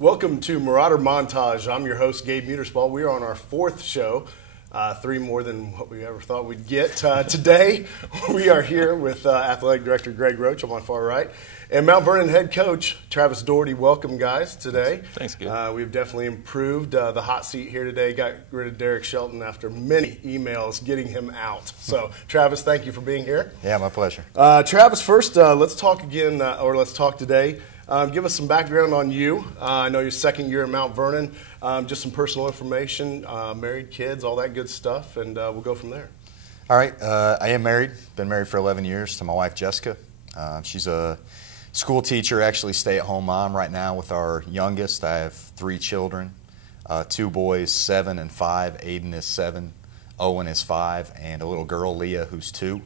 Welcome to Marauder Montage. I'm your host, Gabe Muterspaw. We are on our fourth show, three more than what we ever thought we'd get. Today, we are here with Athletic Director Greg Roach on my far right, and Mount Vernon head coach Travis Doherty. Welcome, guys, today. Thanks, Gabe. We've definitely improved the hot seat here today. Got rid of Derek Shelton after many emails getting him out. So, Travis, thank you for being here. Yeah, my pleasure. Travis, first, let's talk today. Give us some background on you. I know you're second year at Mount Vernon. Just some personal information, married, kids, all that good stuff, and we'll go from there. All right. I am married. Been married for 11 years to my wife, Jessica. She's a school teacher, actually stay-at-home mom right now with our youngest. I have 3 children, 2 boys, 7 and 5. Aiden is 7, Owen is 5, and a little girl, Leah, who's 2.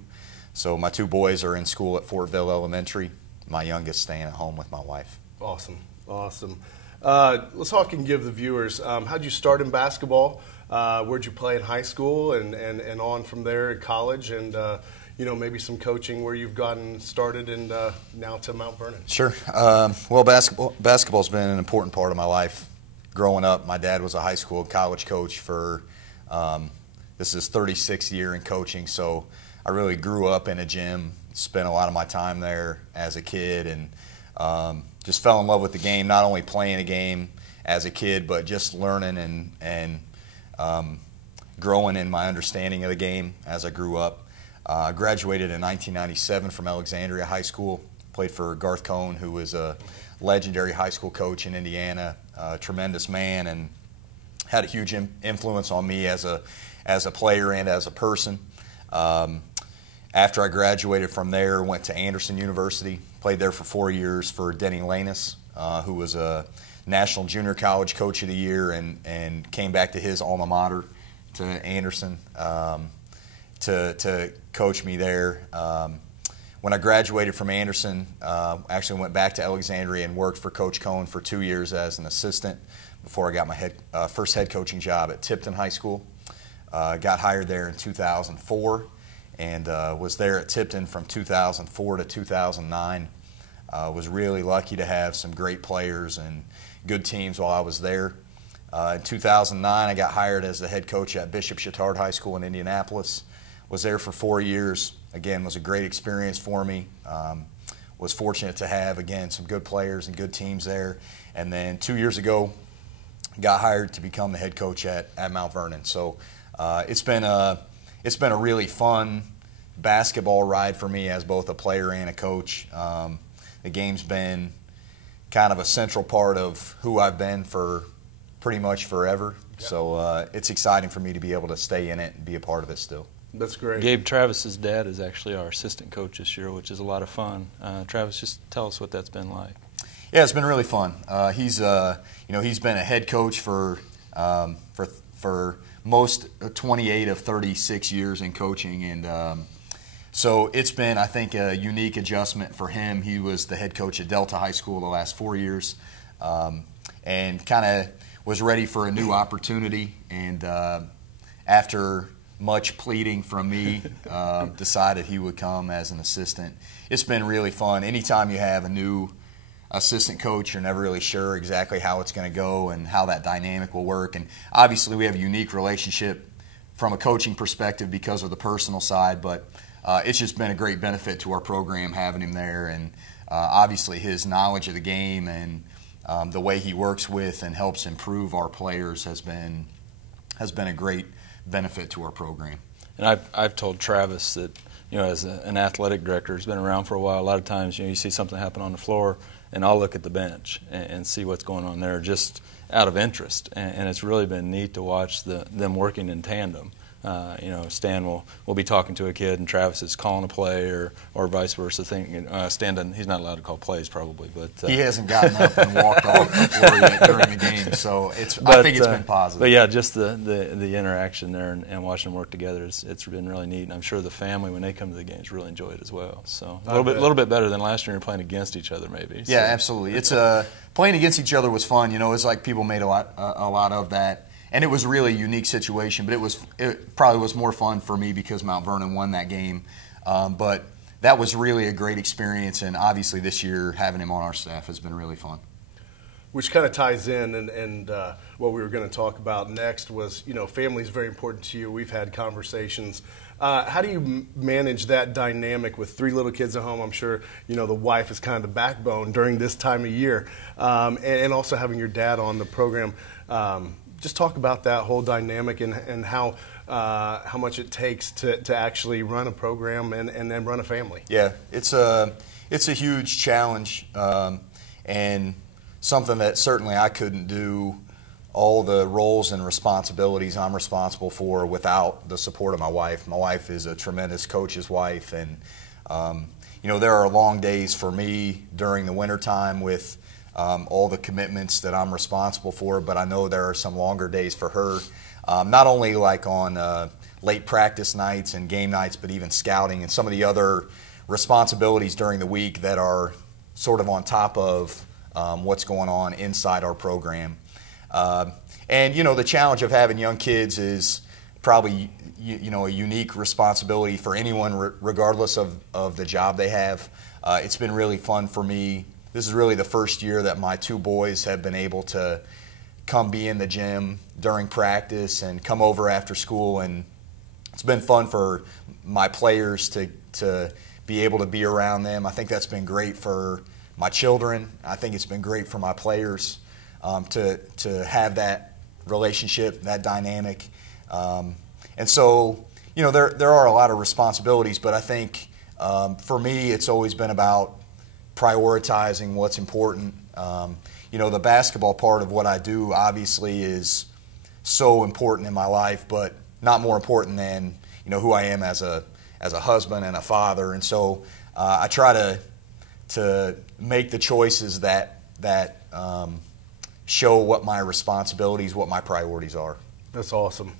So my 2 boys are in school at Fortville Elementary. My youngest staying at home with my wife. Awesome. Let's talk and give the viewers, how'd you start in basketball? Where'd you play in high school and on from there at college? And, maybe some coaching where you've gotten started and now to Mount Vernon. Sure. Well, basketball's been an important part of my life. Growing up, my dad was a high school and college coach for, this is 36th year in coaching, so I really grew up in a gym. Spent a lot of my time there as a kid and just fell in love with the game, not only playing a game as a kid, but just learning and growing in my understanding of the game as I grew up. I graduated in 1997 from Alexandria High School, played for Garth Cohn, who was a legendary high school coach in Indiana, a tremendous man, and had a huge influence on me as a player and as a person. After I graduated from there, went to Anderson University, played there for 4 years for Denny Lanus, who was a National Junior College Coach of the Year and came back to his alma mater, to Anderson, to coach me there. When I graduated from Anderson, actually went back to Alexandria and worked for Coach Cohn for 2 years as an assistant before I got my first head coaching job at Tipton High School. Got hired there in 2004. And was there at Tipton from 2004 to 2009. Was really lucky to have some great players and good teams while I was there. In 2009, I got hired as the head coach at Bishop Chatard High School in Indianapolis. Was there for 4 years. Again, was a great experience for me. Was fortunate to have, again, some good players and good teams there. And then 2 years ago, got hired to become the head coach at Mount Vernon. So it's been a really fun basketball ride for me as both a player and a coach. The game's been kind of a central part of who I've been for pretty much forever. Yep. So it's exciting for me to be able to stay in it and be a part of it still. That's great. Gabe, Travis's dad is actually our assistant coach this year, which is a lot of fun. Travis, just tell us what that's been like. Yeah, it's been really fun. He's been a head coach for most 28 of 36 years in coaching, and so it's been, I think, a unique adjustment for him. He was the head coach at Delta High School the last 4 years, and kind of was ready for a new opportunity, and after much pleading from me, decided he would come as an assistant. It's been really fun. Anytime you have a new assistant coach, you're never really sure exactly how it's going to go and how that dynamic will work. And obviously we have a unique relationship from a coaching perspective because of the personal side, but it's just been a great benefit to our program having him there. And obviously his knowledge of the game and the way he works with and helps improve our players has been a great benefit to our program. And I've told Travis that, as an athletic director who's been around for a while, a lot of times, you see something happen on the floor, and I'll look at the bench and see what's going on there just out of interest. And it's really been neat to watch them working in tandem. Stan will be talking to a kid, and Travis is calling a play, or vice versa. Stan he's not allowed to call plays probably, but he hasn't gotten up and walked off the floor yet during the game. So I think it's been positive. But yeah, just the interaction there and watching them work together, it's been really neat. And I'm sure the family, when they come to the games, really enjoy it as well. So a little bit better than last year. You're playing against each other, maybe. Yeah, absolutely. It's playing against each other was fun. It's like people made a lot of that. And it was really a unique situation, but it probably was more fun for me because Mount Vernon won that game. But that was really a great experience, and obviously this year having him on our staff has been really fun. which kind of ties in, and what we were going to talk about next was, family is very important to you. We've had conversations. How do you manage that dynamic with 3 little kids at home? I'm sure, the wife is kind of the backbone during this time of year, and also having your dad on the program. Just talk about that whole dynamic and how much it takes to actually run a program and then run a family. Yeah, it's a huge challenge, and something that certainly I couldn't do all the roles and responsibilities I'm responsible for without the support of my wife. My wife is a tremendous coach's wife, and there are long days for me during the wintertime with all the commitments that I'm responsible for, but I know there are some longer days for her, not only like on late practice nights and game nights, but even scouting and some of the other responsibilities during the week that are sort of on top of what's going on inside our program. And the challenge of having young kids is probably a unique responsibility for anyone regardless of the job they have. It's been really fun for me. This is really the first year that my 2 boys have been able to come be in the gym during practice and come over after school, and it's been fun for my players to be able to be around them. I think that's been great for my children. I think it's been great for my players to have that relationship, that dynamic. And so, there are a lot of responsibilities, but I think for me it's always been about prioritizing what's important. The basketball part of what I do obviously is so important in my life, but not more important than who I am as a husband and a father. And so I try to make the choices that show what my responsibilities, what my priorities are. That's awesome.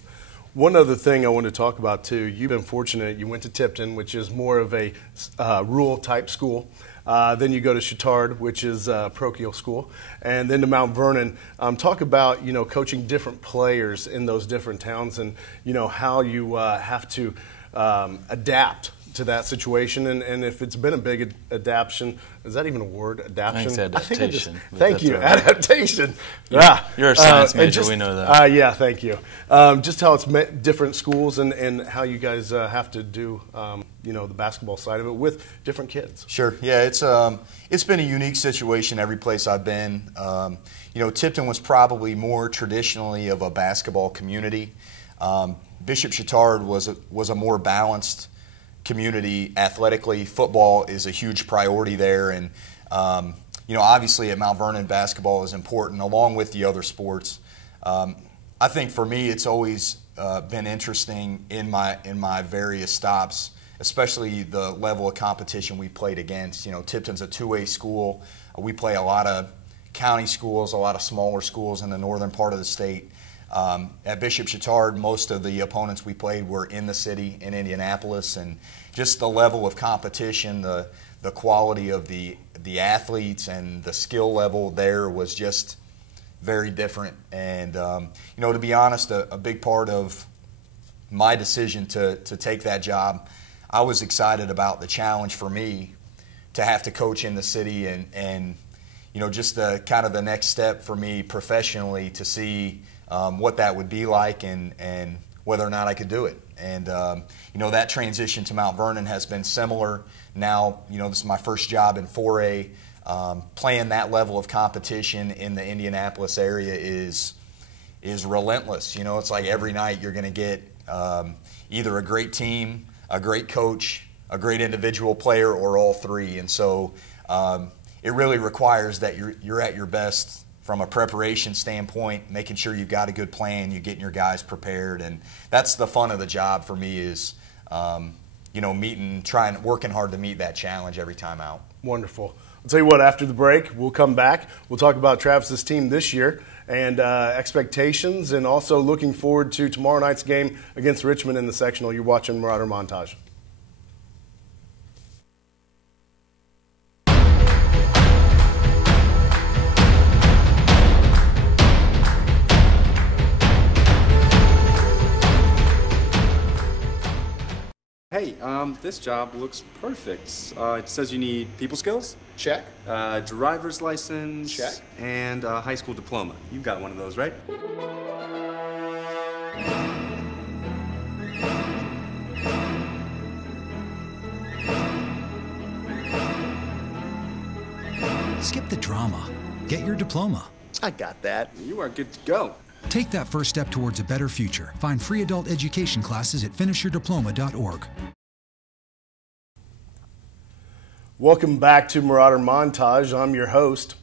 One other thing I want to talk about too, you've been fortunate. You went to Tipton, which is more of a rural type school. Then you go to Chittard, which is a parochial school, and then to Mount Vernon. Talk about coaching different players in those different towns, and how you have to adapt to that situation, and if it's been a big adaptation, is that even a word? Adaptation? I think it's adaptation. Thank you, right. Adaptation. You're a science major, we know that. Yeah, thank you. Just how it's different schools and how you guys have to do the basketball side of it with different kids. Sure. Yeah, it's been a unique situation every place I've been. Tipton was probably more traditionally of a basketball community. Bishop Chittard was a more balanced community athletically. Football is a huge priority there, and obviously at Mount Vernon basketball is important along with the other sports. I think for me it's always been interesting in my various stops, especially the level of competition we played against. Tipton's a 2A school. We play a lot of county schools, a lot of smaller schools in the northern part of the state. At Bishop Chittard, most of the opponents we played were in the city, in Indianapolis, and just the level of competition, the quality of the athletes and the skill level there was just very different. And, to be honest, a big part of my decision to take that job, I was excited about the challenge for me to have to coach in the city and just the kind of the next step for me professionally to see what that would be like and whether or not I could do it. And, that transition to Mount Vernon has been similar. Now, this is my first job in 4A. Playing that level of competition in the Indianapolis area is relentless. It's like every night you're going to get either a great team, a great coach, a great individual player, or all three. And so it really requires that you're at your best from a preparation standpoint, making sure you've got a good plan, you're getting your guys prepared, and that's the fun of the job for me is, working hard to meet that challenge every time out. Wonderful. I'll tell you what, after the break, we'll come back. We'll talk about Travis's team this year and expectations, and also looking forward to tomorrow night's game against Richmond in the sectional. You're watching Marauder Montage. Hey, This job looks perfect. It says you need people skills, Check. driver's license, Check. and a high school diploma. You've got one of those, right? Skip the drama. Get your diploma. I got that. You are good to go. Take that first step towards a better future. Find free adult education classes at finishyourdiploma.org. Welcome back to Marauder Montage. I'm your host.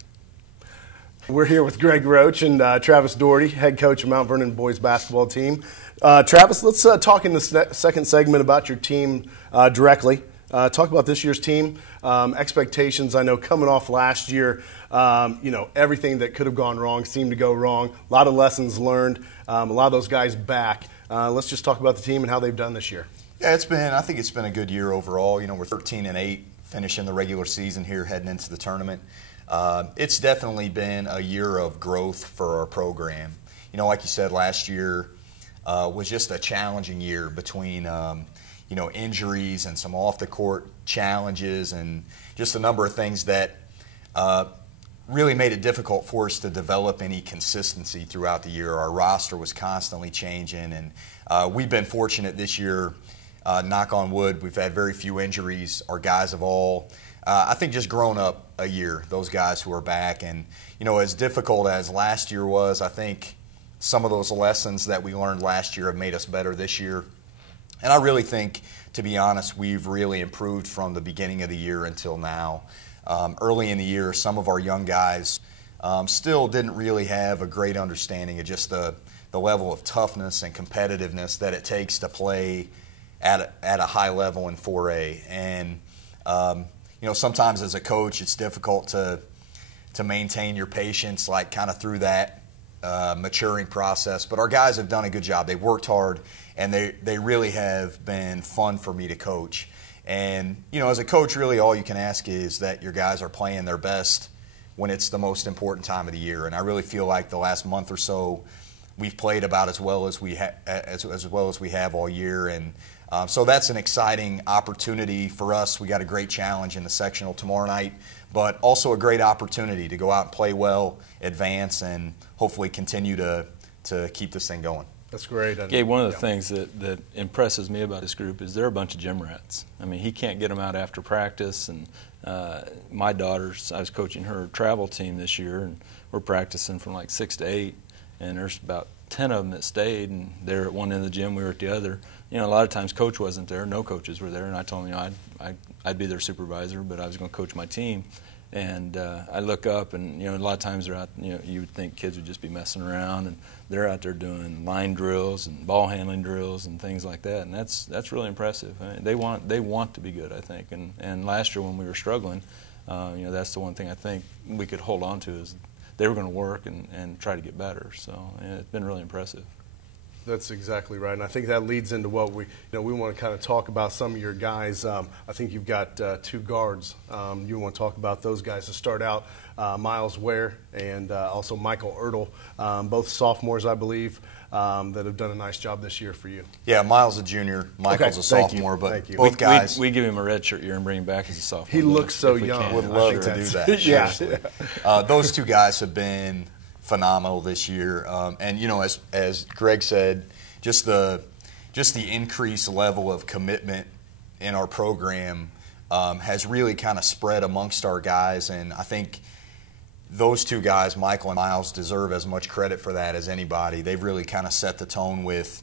We're here with Greg Roach and Travis Doherty, head coach of Mount Vernon boys basketball team. Travis, let's talk in the second segment about your team directly. Talk about this year's team, expectations. I know coming off last year, everything that could have gone wrong seemed to go wrong. A lot of lessons learned, a lot of those guys back. Let's just talk about the team and how they've done this year. Yeah, I think it's been a good year overall. We're 13-8, finishing the regular season here, heading into the tournament. It's definitely been a year of growth for our program. Like you said, last year was just a challenging year between injuries and some off-the-court challenges and just a number of things that really made it difficult for us to develop any consistency throughout the year. Our roster was constantly changing, and we've been fortunate this year, knock on wood, we've had very few injuries. Our guys have all, I think, just grown up a year, those guys who are back. And, as difficult as last year was, I think some of those lessons that we learned last year have made us better this year. And I really think, to be honest, we've really improved from the beginning of the year until now. Early in the year, some of our young guys still didn't really have a great understanding of just the level of toughness and competitiveness that it takes to play at a high level in 4A. And, sometimes as a coach, it's difficult to maintain your patience, kind of through that maturing process. But our guys have done a good job. They've worked hard, and they really have been fun for me to coach. And, as a coach, really all you can ask is that your guys are playing their best when it's the most important time of the year. And I really feel like the last month or so we've played about as well as we have all year. And so that's an exciting opportunity for us. We got a great challenge in the sectional tomorrow night, but also a great opportunity to go out and play well, advance, and hopefully continue to keep this thing going. That's great. Gabe, one of the things that impresses me about this group is they're a bunch of gym rats. I mean, he can't get them out after practice. And my daughters, I was coaching her travel team this year, and we're practicing from like 6 to 8, and there's about 10 of them that stayed, and they're at one end of the gym, we were at the other. A lot of times coach wasn't there, no coaches were there, and I told them, I'd be their supervisor, but I was going to coach my team. And I look up, and a lot of times they're out. You would think kids would just be messing around, and they're out there doing line drills and ball handling drills and things like that. And that's really impressive. I mean, they want to be good, I think. And last year when we were struggling, that's the one thing I think we could hold on to is they were going to work and try to get better. So it's been really impressive. That's exactly right, and I think that leads into what we want to kind of talk about some of your guys. I think you've got 2 guards. You want to talk about those guys to start out, Miles Ware and also Michael Ertl, both sophomores, I believe, that have done a nice job this year for you. Yeah, Miles a junior, Michael's a sophomore, but both guys. We give him a red shirt year and bring him back as a sophomore. He looks so young. Would love to do that. Yeah. Those 2 guys have been phenomenal this year, and as Greg said, just the increased level of commitment in our program has really kind of spread amongst our guys, and I think those 2 guys, Michael and Miles, deserve as much credit for that as anybody. They've really kind of set the tone with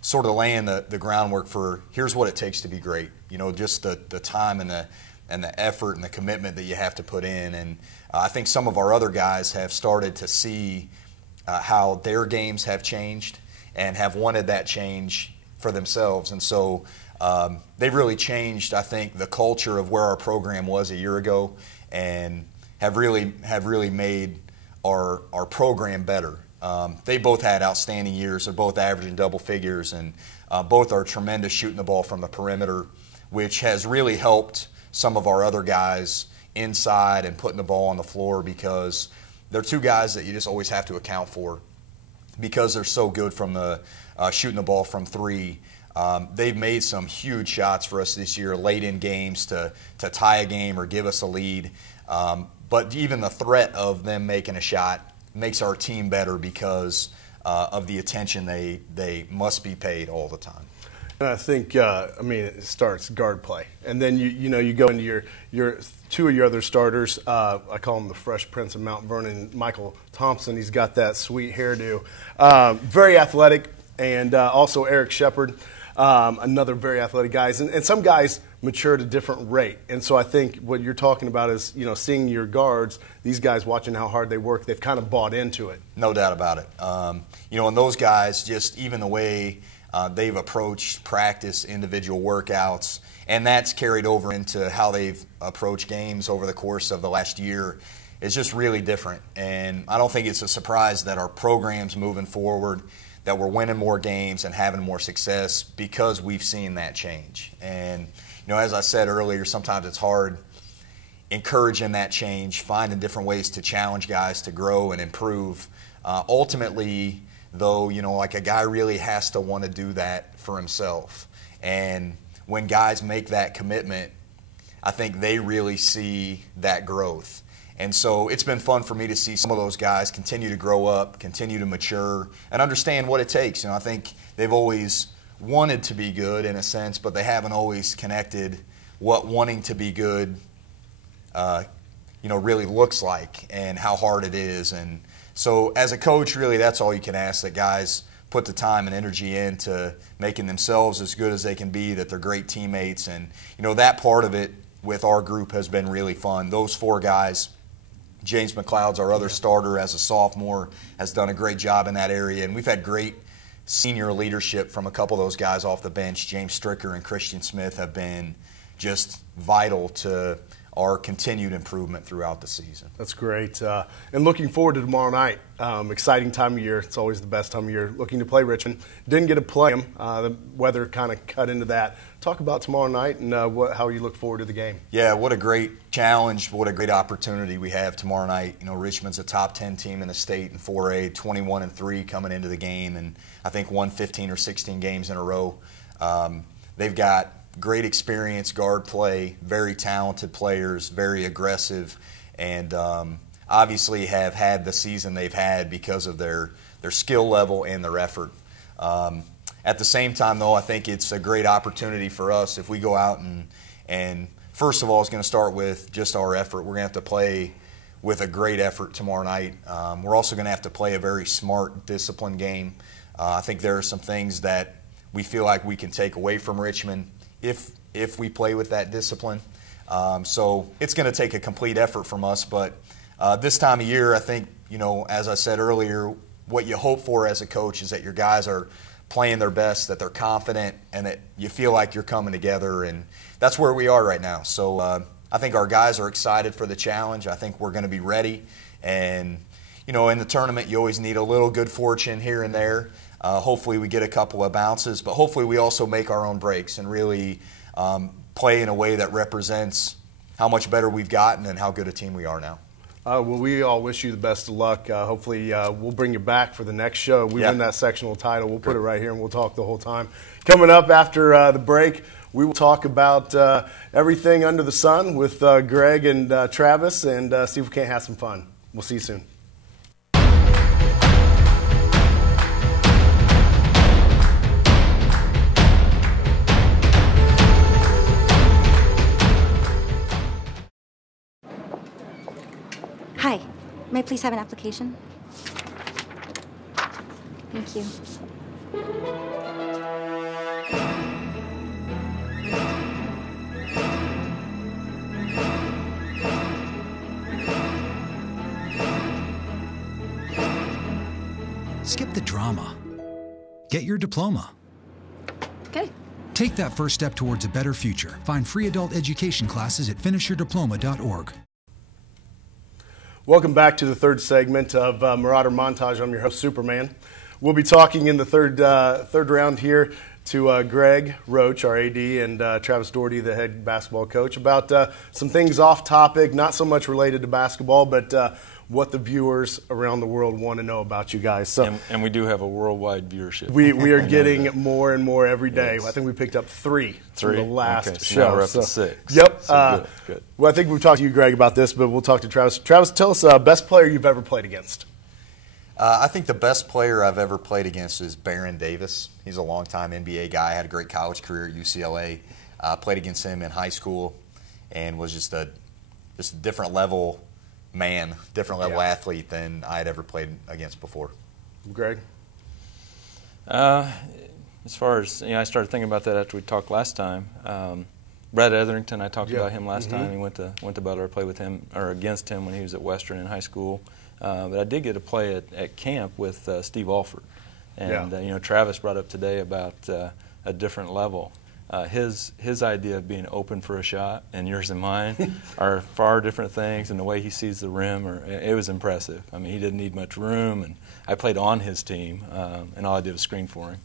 sort of laying the groundwork for here's what it takes to be great. Just the time and the effort and the commitment that you have to put in. And I think some of our other guys have started to see how their games have changed and have wanted that change for themselves. And so they've really changed, I think, the culture of where our program was a year ago and have really made our program better. They both had outstanding years. They're both averaging double figures, and both are tremendous shooting the ball from the perimeter, which has really helped some of our other guys inside and putting the ball on the floor, because they're 2 guys that you just always have to account for because they're so good from the shooting the ball from 3. They've made some huge shots for us this year, late in games to tie a game or give us a lead. But even the threat of them making a shot makes our team better because of the attention they must be paid all the time. And I think, it starts guard play. And then, you go into your two of your other starters. I call him the Fresh Prince of Mount Vernon, Michael Thompson. He's got that sweet hairdo. Very athletic. And also Eric Shepard, another very athletic guy. And some guys mature at a different rate. And so I think what you're talking about is, seeing your guards, these guys watching how hard they work, they've kind of bought into it. No doubt about it. And those guys, just even the way they've approached practice, individual workouts, and that's carried over into how they've approached games over the course of the last year. It's just really different. And I don't think it's a surprise that our program's moving forward, that we're winning more games and having more success because we've seen that change. And, as I said earlier, sometimes it's hard encouraging that change, finding different ways to challenge guys to grow and improve. Ultimately, though, like a guy really has to want to do that for himself. And when guys make that commitment, I think they really see that growth. And so it's been fun for me to see some of those guys continue to grow up, continue to mature, and understand what it takes. I think they've always wanted to be good in a sense, but they haven't always connected what wanting to be good, really looks like and how hard it is. And so as a coach, really that's all you can ask, that guys put the time and energy into making themselves as good as they can be, that they're great teammates. And, that part of it with our group has been really fun. Those four guys, James McLeod's our other starter as a sophomore, has done a great job in that area. And we've had great senior leadership from a couple of those guys off the bench. James Stricker and Christian Smith have been just vital to our continued improvement throughout the season. That's great. And looking forward to tomorrow night. Exciting time of year. It's always the best time of year. Looking to play Richmond. Didn't get to play them. The weather kind of cut into that. Talk about tomorrow night and how you look forward to the game. Yeah, what a great challenge. What a great opportunity we have tomorrow night. Richmond's a top 10 team in the state in 4A, 21-3 coming into the game, and I think won 15 or 16 games in a row. They've got great experience, guard play, very talented players, very aggressive, and obviously have had the season they've had because of their skill level and their effort. At the same time, though, I think it's a great opportunity for us if we go out and first of all, it's going to start with just our effort. We're going to have to play with a great effort tomorrow night. We're also going to have to play a very smart, disciplined game. I think there are some things that we feel like we can take away from Richmond if we play with that discipline. So it's going to take a complete effort from us. But this time of year, I think, as I said earlier, what you hope for as a coach is that your guys are playing their best, that they're confident, and that you feel like you're coming together. And that's where we are right now. So I think our guys are excited for the challenge. I think we're going to be ready. And, in the tournament, you always need a little good fortune here and there. Hopefully we get a couple of bounces, but hopefully we also make our own breaks and really play in a way that represents how much better we've gotten and how good a team we are now. Well, we all wish you the best of luck. Hopefully we'll bring you back for the next show. We win that sectional title. We'll put it right here and we'll talk the whole time. Coming up after the break, we will talk about everything under the sun with Greg and Travis and see if we can't have some fun. We'll see you soon. Hi, may I please have an application? Thank you. Skip the drama. Get your diploma. Okay. Take that first step towards a better future. Find free adult education classes at finishyourdiploma.org. Welcome back to the third segment of Marauder Montage. I'm your host, Superman. We'll be talking in the third round here to Greg Roach, our AD, and Travis Doherty, the head basketball coach, about some things off topic, not so much related to basketball, but what the viewers around the world want to know about you guys. So, and we do have a worldwide viewership. We are getting more and more every day. Yes. I think we picked up three from the last okay, so show. now we're up to 6. Yep. So good. Well, I think we've talked to you, Greg, about this, but we'll talk to Travis. Travis, tell us best player you've ever played against. I think the best player I've ever played against is Baron Davis. He's a longtime NBA guy, had a great college career at UCLA. Played against him in high school and was just a different level man, different level athlete than I had ever played against before. Greg? As far as, I started thinking about that after we talked last time. Brad Etherington, I talked about him last time. He went to Butler. I played with him or against him when he was at Western in high school. But I did get to play at camp with Steve Alford. And, Travis brought up today about a different level. His idea of being open for a shot and yours and mine are far different things, and the way he sees the rim, it was impressive. I mean, he didn't need much room, and I played on his team, and all I did was screen for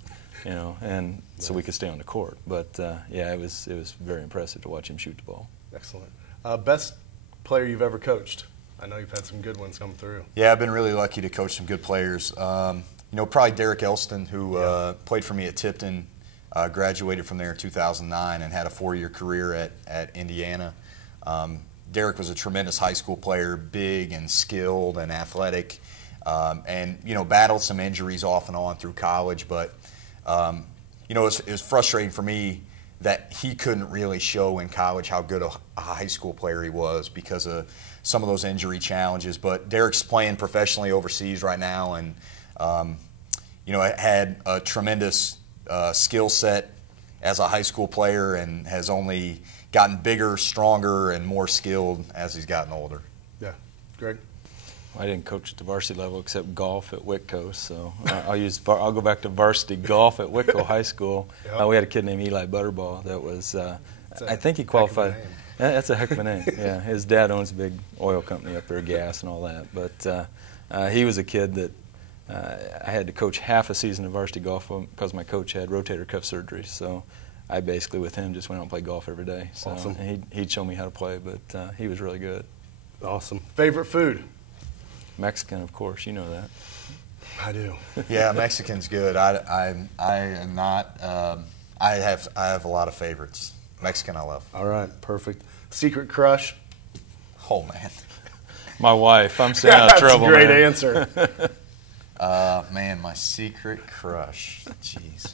him, and so we could stay on the court. But it was very impressive to watch him shoot the ball. Excellent. Best player you've ever coached? I know you've had some good ones come through. Yeah, I've been really lucky to coach some good players. Probably Derek Elston, who played for me at Tipton. Graduated from there in 2009 and had a 4-year career at Indiana. Derek was a tremendous high school player, big and skilled and athletic, and battled some injuries off and on through college. But it was frustrating for me that he couldn't really show in college how good a high school player he was because of some of those injury challenges. But Derek's playing professionally overseas right now, and had a tremendous skill set as a high school player and has only gotten bigger, stronger, and more skilled as he's gotten older. Yeah. Greg? I didn't coach at the varsity level except golf at Whitco, so I'll go back to varsity golf at Whitco High School. Yep. We had a kid named Eli Butterball that was, I think he qualified. That's a heck of a name. Yeah, his dad owns a big oil company up there, gas and all that. But he was a kid that I had to coach half a season of varsity golf because my coach had rotator cuff surgery. So I basically, with him, just went out and played golf every day. So awesome. He'd show me how to play, but he was really good. Awesome. Favorite food? Mexican, of course. You know that. I do. Yeah, Mexican's good. I am not. I have a lot of favorites. Mexican, I love. All right, perfect. Secret crush? Oh man, my wife. I'm staying out of trouble. That's a great answer. Man, my secret crush. Jeez.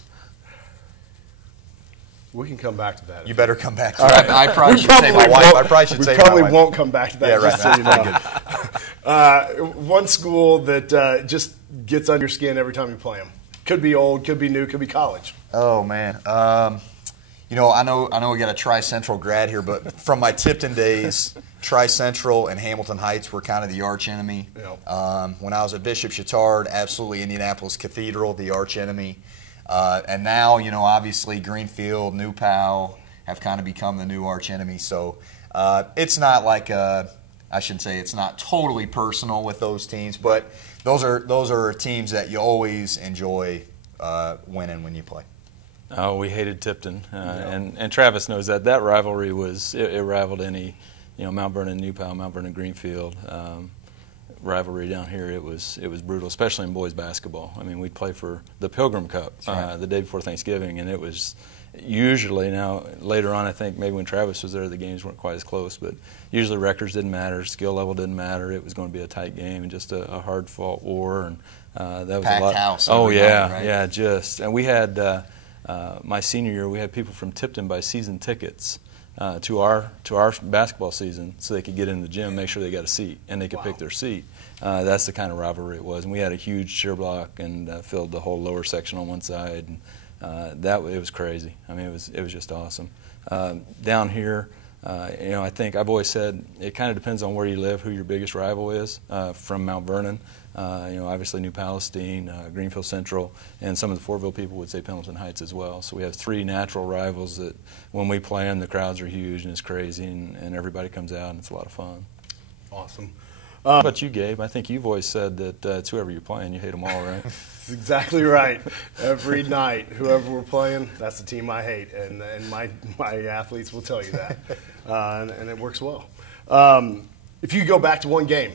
We can come back to that. You better come back to that. I probably should say my wife. I probably should say my wife. We probably won't come back to that. Yeah, right. Just so you know. One school that just gets under your skin every time you play them. Could be old, could be new, could be college. Oh man. I know we got a Tri-Central grad here, but from my Tipton days, Tri-Central and Hamilton Heights were kind of the arch enemy. Yep. When I was at Bishop Chatard, absolutely Indianapolis Cathedral, the arch enemy. And now, obviously Greenfield, New Pal have kind of become the new arch enemy. So it's not like I shouldn't say it's not totally personal with those teams, but those are teams that you always enjoy winning when you play. Oh, we hated Tipton, and Travis knows that. That rivalry it rivaled any, Mount Vernon, New Pal, Mount Vernon, Greenfield rivalry down here. It was brutal, especially in boys basketball. I mean, we'd play for the Pilgrim Cup the day before Thanksgiving, and it was usually, now later on I think maybe when Travis was there the games weren't quite as close, but usually records didn't matter, skill level didn't matter. It was going to be a tight game and just a hard fought war, and that was packed a lot. House. Oh yeah, night, right? yeah, and we had my senior year we had people from Tipton buy season tickets to our basketball season so they could get in the gym, make sure they got a seat, and they could pick their seat. That's the kind of rivalry it was. And we had a huge cheer block and filled the whole lower section on one side. And it was crazy. I mean, it was just awesome. Down here, I think I've always said it kind of depends on where you live, who your biggest rival is. From Mount Vernon, obviously New Palestine, Greenfield Central, and some of the Fortville people would say Pendleton Heights as well. So we have three natural rivals that when we play them, the crowds are huge and it's crazy, and everybody comes out and it's a lot of fun. Awesome. How about you, Gabe? I think you've always said that it's whoever you're playing, you hate them all, right? That's exactly right. Every night, whoever we're playing, that's the team I hate, and my athletes will tell you that, and it works well. If you go back to one game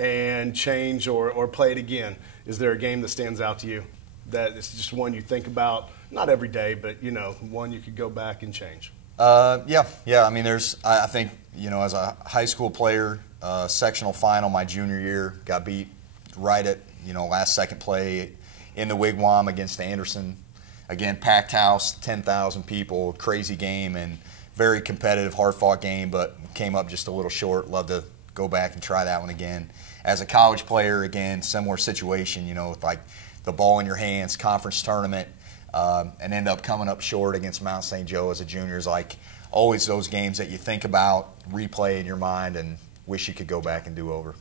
and change or play it again, is there a game that stands out to you that is just one you think about, not every day, but one you could go back and change? Yeah. I mean, I think, as a high school player, sectional final my junior year, got beat right at, last second play in the Wigwam against Anderson. Again, packed house, 10,000 people, crazy game, and very competitive, hard-fought game, but came up just a little short. Love to go back and try that one again. As a college player, again, similar situation, with like the ball in your hands, conference tournament, and end up coming up short against Mount St. Joe as a junior. Is like always those games that you think about, replay in your mind, and wish you could go back and do over.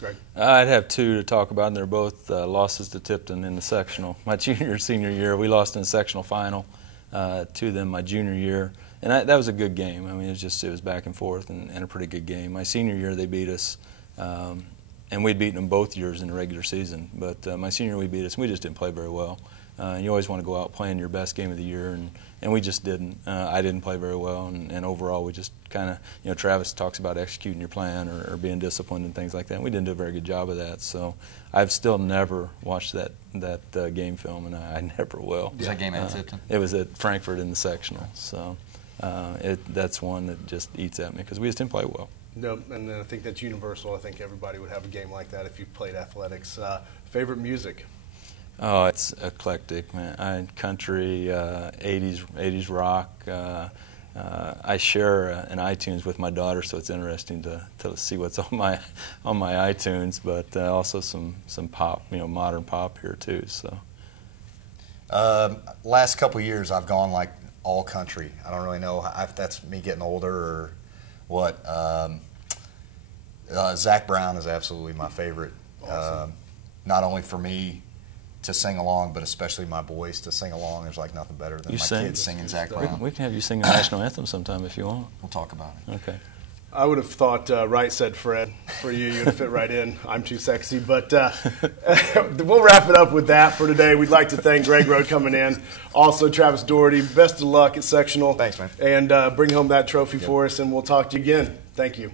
Greg? I'd have two to talk about, and they're both losses to Tipton in the sectional. My senior year, we lost in the sectional final to them my junior year, and that was a good game. I mean, it was back and forth and a pretty good game. My senior year, they beat us, and we'd beaten them both years in the regular season. But my senior year, we beat us, and we just didn't play very well. You always want to go out playing your best game of the year, and we just didn't. I didn't play very well, and overall we just kind of, Travis talks about executing your plan or being disciplined and things like that. And we didn't do a very good job of that. So I've still never watched that game film, and I never will. Was that game at Tipton? It was at Frankfurt in the sectional. So that's one that just eats at me because we just didn't play well. No, and I think that's universal. I think everybody would have a game like that if you played athletics. Favorite music? Oh, it's eclectic, man. Country, 80s rock. I share an iTunes with my daughter, so it's interesting to see what's on my iTunes. But also some pop, modern pop here too. So, last couple of years, I've gone like all country. I don't really know if that's me getting older or what. Zach Brown is absolutely my favorite. Awesome. Not only for me to sing along, but especially my boys to sing along. There's like nothing better than kids singing Zach Brown. We can have you sing the national anthem sometime if you want. We'll talk about it. Okay. I would have thought Right Said Fred for you. You'd fit right in. I'm too sexy. But we'll wrap it up with that for today. We'd like to thank Greg Roach coming in. Also, Travis Doherty, best of luck at sectional. Thanks, man. And bring home that trophy for us, and we'll talk to you again. Thank you.